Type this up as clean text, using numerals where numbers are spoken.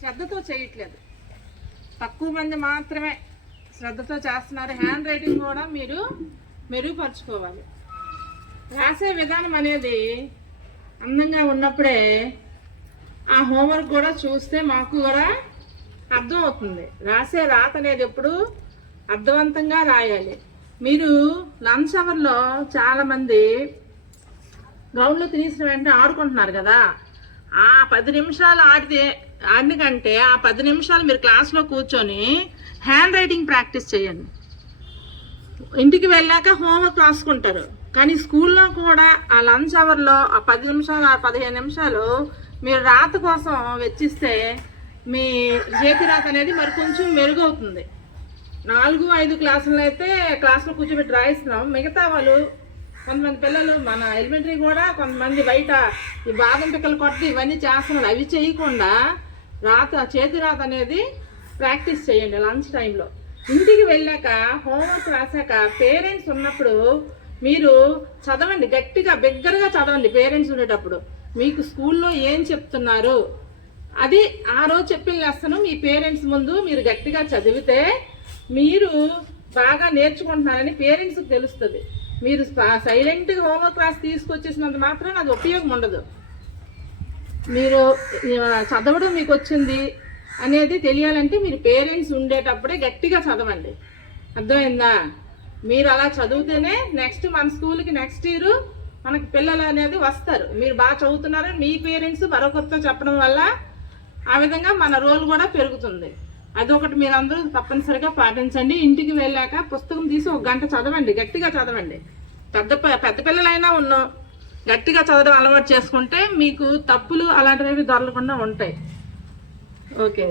శ్రద్ధతో చేయట్లేదు, తక్కువ మంది మాత్రమే శ్రద్ధతో చేస్తున్నారు. హ్యాండ్ రైటింగ్ కూడా మీరు మెరుగుపరుచుకోవాలి. రాసే విధానం అనేది అందంగా ఉన్నప్పుడే ఆ హోంవర్క్ కూడా చూస్తే మాకు కూడా అర్థం అవుతుంది. రాసే రాత అనేది ఎప్పుడు అర్థవంతంగా రాయాలి. మీరు లంచ్ అవర్లో చాలామంది గ్రౌండ్లో తినేసిన వెంటనే ఆడుకుంటున్నారు కదా, ఆ 10 నిమిషాలు ఆడిన కంటే ఆ 10 నిమిషాలు మీరు క్లాస్లో కూర్చొని హ్యాండ్ రైటింగ్ ప్రాక్టీస్ చేయండి. ఇంటికి వెళ్ళాక హోంవర్క్ రాసుకుంటారు, కానీ స్కూల్లో కూడా ఆ లంచ్ అవర్లో ఆ 10 నిమిషాలు 15 నిమిషాలు మీరు రాత కోసం వెచ్చిస్తే మీ చేతి రాత అనేది మరి కొంచెం మెరుగవుతుంది. 4-5 క్లాసుల్లో అయితే క్లాసులో కూర్చోబెట్టి రాయిస్తున్నాం. మిగతా వాళ్ళు కొంతమంది పిల్లలు మన ఎలిమెంటరీ కూడా కొంతమంది బయట ఈ బాదం పిక్కలు కొట్టి ఇవన్నీ చేస్తున్నారు. అవి చేయకుండా చేతి రాత అనేది ప్రాక్టీస్ చేయండి లంచ్ టైంలో. ఇంటికి వెళ్ళాక హోంవర్క్ రాశాక పేరెంట్స్ ఉన్నప్పుడు మీరు చదవండి, గట్టిగా బిగ్గరగా చదవండి. పేరెంట్స్ ఉండేటప్పుడు మీకు స్కూల్లో ఏం చెప్తున్నారు అది ఆ రోజు చెప్పిన లెసను మీ పేరెంట్స్ ముందు మీరు గట్టిగా చదివితే మీరు బాగా నేర్చుకుంటున్నారని పేరెంట్స్కి తెలుస్తుంది. మీరు సైలెంట్గా హోంవర్క్ క్లాస్ తీసుకొచ్చేసినంత మాత్రం అది ఉపయోగం ఉండదు. మీరు చదవడం మీకు వచ్చింది అనేది తెలియాలంటే మీరు పేరెంట్స్ ఉండేటప్పుడే గట్టిగా చదవండి. అర్థమైందా? మీరు అలా చదివితేనే నెక్స్ట్ మన స్కూల్కి నెక్స్ట్ ఇయర్ మనకి పిల్లలు అనేది వస్తారు. మీరు బాగా చదువుతున్నారని మీ పేరెంట్స్ మరొకరితో చెప్పడం వల్ల ఆ విధంగా మన రోల్ కూడా పెరుగుతుంది. అదొకటి మీరు అందరూ తప్పనిసరిగా పాటించండి. ఇంటికి వెళ్ళాక పుస్తకం తీసి 1 గంట చదవండి, గట్టిగా చదవండి. పెద్ద పిల్లలైనా ఉన్నాం, గట్టిగా చదవడం అలవాటు చేసుకుంటే మీకు తప్పులు అలాంటివి దొరకకుండా ఉంటాయి. ఓకే.